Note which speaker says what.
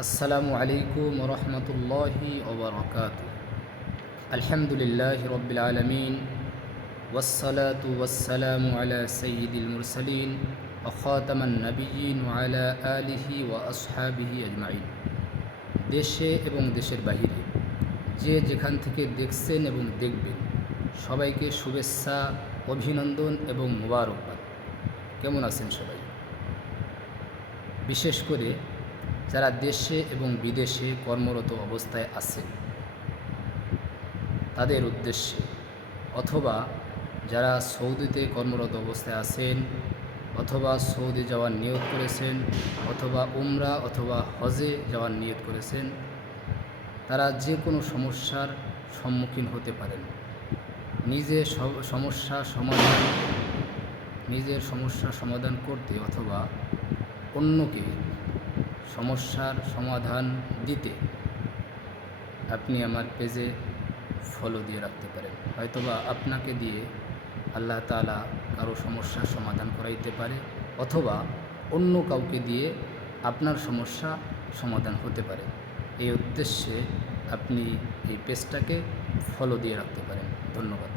Speaker 1: আসসালামু আলাইকুম রহমতুল্লাহি ওবরাকাত আলহামদুলিল্লাহ রবিল আলমিন ওয়াসালাতু ওয়াসালামু আলা সঈদুল মুরসালিন অখাতামান নবীন আলা আলিহি ওয়া আসহাবিহি আজমাইন। দেশে এবং দেশের বাহিরে যে যেখান থেকে দেখছেন এবং দেখবেন, সবাইকে শুভেচ্ছা, অভিনন্দন এবং মোবারকবাদ। কেমন আছেন সবাই? বিশেষ করে যারা দেশে এবং বিদেশে কর্মরত অবস্থায় আছেন, তাদের উদ্দেশ্যে অথবা যারা সৌদিতে কর্মরত অবস্থায় আছেন, অথবা সৌদি যাওয়ার নিয়োগ করেছেন, অথবা উমরা অথবা হজে যাওয়ার নিয়োগ করেছেন, তারা যে কোনো সমস্যার সম্মুখীন হতে পারেন। নিজে সমস্যা সমাধান, নিজের সমস্যা সমাধান করতে অথবা অন্যকে সমস্যার সমাধান দিতে আপনি আমার পেজে ফলো দিয়ে রাখতে পারেন। হয়তোবা আপনাকে দিয়ে আল্লাহ তাআলা কারও সমস্যার সমাধান করাইতে পারে অথবা অন্য কাউকে দিয়ে আপনার সমস্যা সমাধান হতে পারে। এই উদ্দেশ্যে আপনি এই পেজটাকে ফলো দিয়ে রাখতে পারেন। ধন্যবাদ।